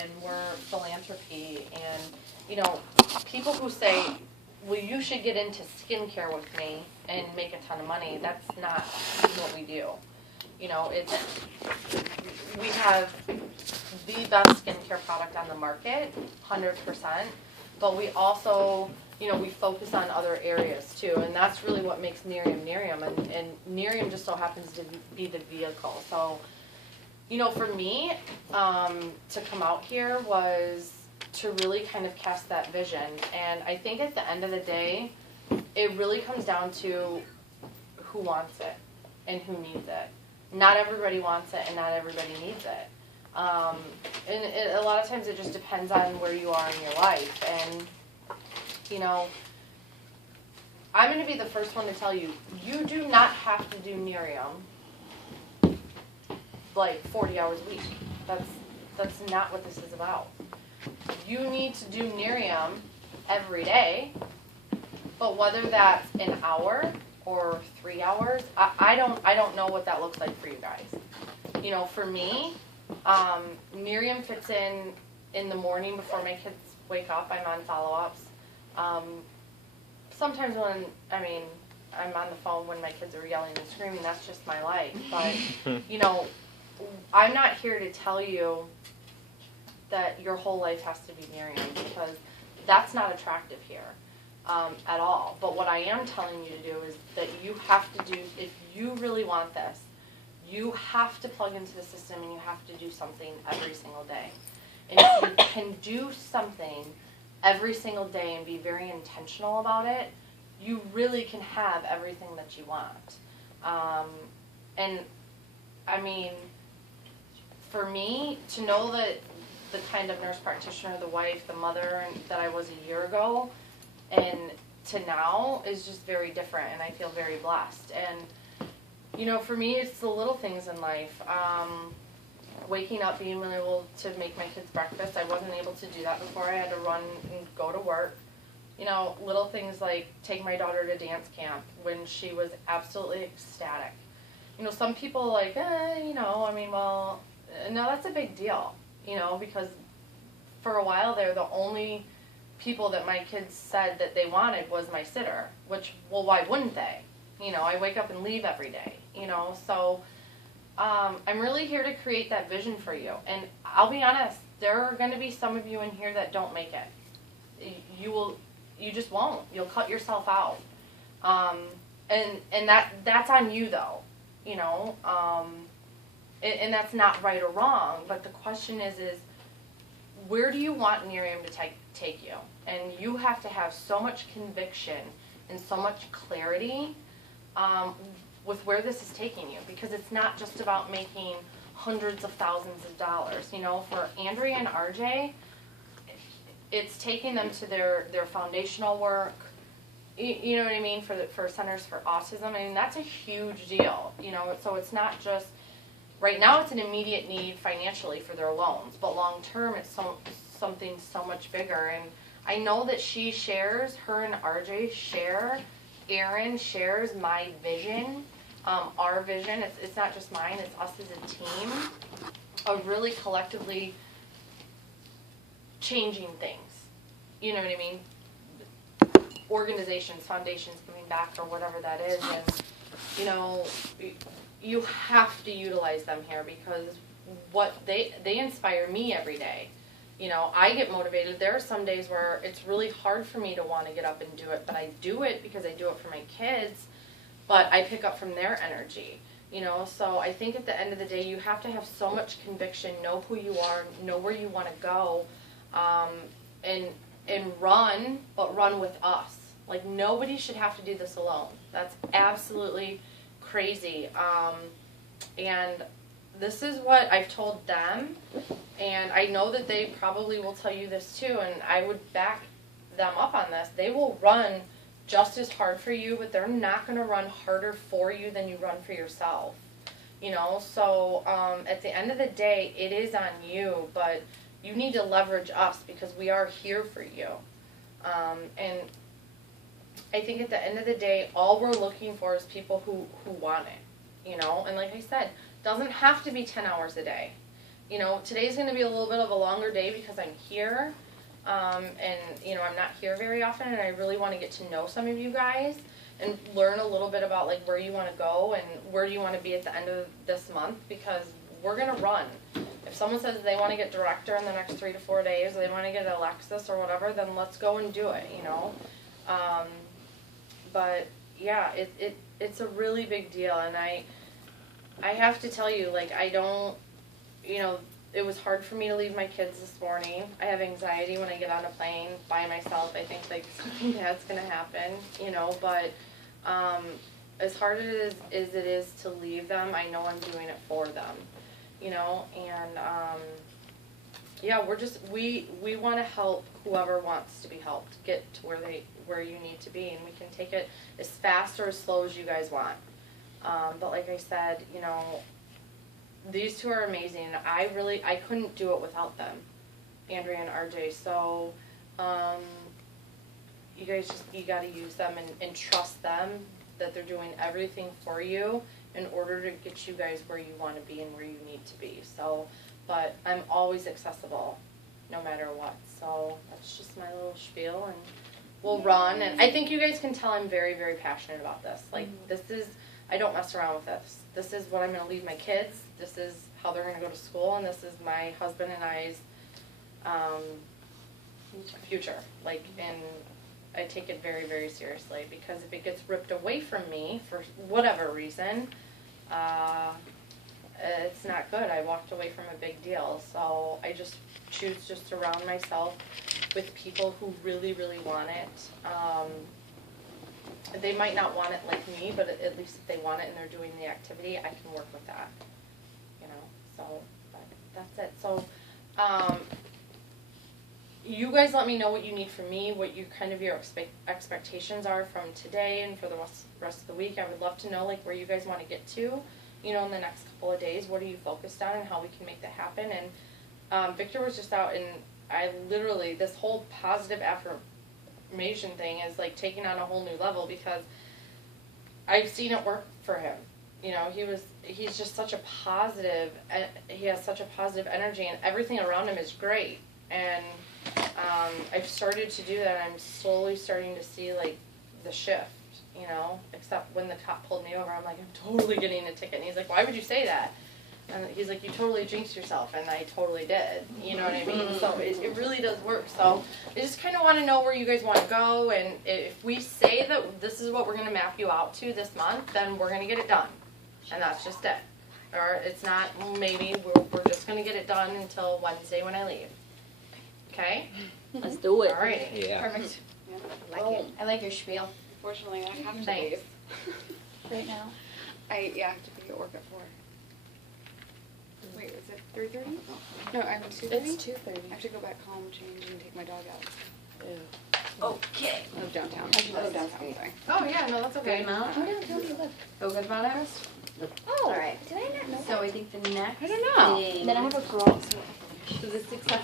and we're philanthropy, and, you know, people who say, well, you should get into skincare with me and make a ton of money, that's not what we do. You know, we have the best skincare product on the market, 100%, but we also, you know, we focus on other areas too, and that's really what makes Nerium, and Nerium just so happens to be the vehicle. So, you know, for me, to come out here was to really kind of cast that vision, and I think at the end of the day, it really comes down to who wants it and who needs it. Not everybody wants it and not everybody needs it. And a lot of times it just depends on where you are in your life. And, you know, I'm going to be the first one to tell you, you do not have to do Nerium like 40 hours a week. That's not what this is about. You need to do Nerium every day, but whether that's an hour or 3 hours, I don't know what that looks like for you guys. You know, for me, Nerium fits in the morning before my kids wake up. I'm on follow-ups. Sometimes when, I'm on the phone when my kids are yelling and screaming, that's just my life. But, you know, I'm not here to tell you that your whole life has to be Nerium, because that's not attractive here at all. But what I am telling you to do is that you have to do, if you really want this, you have to plug into the system and you have to do something every single day. And if you can do something every single day and be very intentional about it, you really can have everything that you want. And I mean, for me, to know that the kind of nurse practitioner, the wife, the mother that I was a year ago, and to now is just very different, and I feel very blessed. And, you know, for me, it's the little things in life. Waking up, being able to make my kids breakfast. I wasn't able to do that before. I had to run and go to work. You know, little things like take my daughter to dance camp when she was absolutely ecstatic. You know, some people like, you know, well, no, that's a big deal. You know, because for a while there, the only people that my kids said that they wanted was my sitter, which, well, why wouldn't they? You know, I wake up and leave every day, you know, so I'm really here to create that vision for you. And I'll be honest, there are going to be some of you in here that don't make it. You just won't. You'll cut yourself out. And that's on you, though, you know. And that's not right or wrong, but the question is where do you want Nerium to take you? And you have to have so much conviction and so much clarity with where this is taking you, because it's not just about making hundreds of thousands of dollars. You know, for Andrea and RJ, it's taking them to their foundational work. You know what I mean? For Centers for Autism, I mean, that's a huge deal. You know, so it's not just. Right now, it's an immediate need financially for their loans, but long term, it's something so much bigger. And I know that her and RJ share, Erin shares my vision, our vision. It's not just mine, it's us as a team of really collectively changing things. You know what I mean? Organizations, foundations giving back, or whatever that is. And, you know, you have to utilize them here, because what they inspire me every day. You know, I get motivated. There are some days where it's really hard for me to want to get up and do it, but I do it because I do it for my kids, but I pick up from their energy. You know, so I think at the end of the day, you have to have so much conviction, know who you are, know where you want to go, and run, but run with us. Like, nobody should have to do this alone. That's absolutely crazy. And this is what I've told them, and I know that they probably will tell you this too, and I would back them up on this. They will run just as hard for you, but they're not going to run harder for you than you run for yourself. You know, so at the end of the day, it is on you, but you need to leverage us, because we are here for you. And I think at the end of the day, all we're looking for is people who want it, you know. And like I said, doesn't have to be 10 hours a day. you know, today's going to be a little bit of a longer day because I'm here, and, you know, I'm not here very often, and I really want to get to know some of you guys and learn a little bit about, like, where you want to go and where you want to be at the end of this month, because we're going to run. If someone says they want to get director in the next 3 to 4 days, or they want to get a Lexus or whatever, then let's go and do it, you know. But, yeah, it's a really big deal, and I have to tell you, like, I don't, you know, it was hard for me to leave my kids this morning. I have anxiety when I get on a plane by myself. I think, like, something bad's going to happen, you know, but as hard as it is to leave them, I know I'm doing it for them, you know, and, yeah, we want to help whoever wants to be helped get to where you need to be, and we can take it as fast or as slow as you guys want. But like I said, you know, these two are amazing. I couldn't do it without them, Andrea and RJ. So, you guys you got to use them and trust them that they're doing everything for you in order to get you guys where you want to be and where you need to be. So, but I'm always accessible, no matter what. So that's just my little spiel, and we'll run. And I think you guys can tell I'm very, very passionate about this. Like, I don't mess around with this. This is what I'm going to leave my kids. This is how they're going to go to school, and this is my husband and I's future. Like, and I take it very, very seriously, because if it gets ripped away from me for whatever reason, it's not good. I walked away from a big deal. So I just choose to surround myself with people who really, really want it. They might not want it like me, but at least if they want it and they're doing the activity, I can work with that, you know. So that's it. So you guys let me know what you need from me, what your expectations are from today and for the rest of the week. I would love to know, like, where you guys want to get to, you know, in the next couple of days. What are you focused on and how we can make that happen? And Victor was just out, and I literally, this whole positive affirmation thing is like taking on a whole new level, because I've seen it work for him. You know, he's just such a positive, he has such a positive energy, and everything around him is great. And I've started to do that. I'm slowly starting to see, like, the shift, you know, except when the cop pulled me over, I'm like, I'm totally getting a ticket. And he's like, why would you say that? And he's like, you totally jinxed yourself. And I totally did. You know what I mean? So it really does work. So I just kind of want to know where you guys want to go. And if we say that this is what we're going to map you out to this month, then we're going to get it done. And that's just it. Or it's not, maybe we're just going to get it done until Wednesday when I leave. Okay? Let's do it. All right. Yeah. Perfect. Yeah, I like it. I like your spiel. Unfortunately, I have to Thanks. leave. Right now. I have to be at work at 4. Wait, is it 3:30? No, I'm 2:30. It's 2:30. I have to go back home, change, and take my dog out. Okay. I live downtown. Oh, downtown. Sorry. Oh, yeah, no, that's okay. Good amount? Oh, yeah, tell me what. Feel good about it? Oh, all right. Did I not know So I think the next I don't know. thing Then I have a girl. to the success plan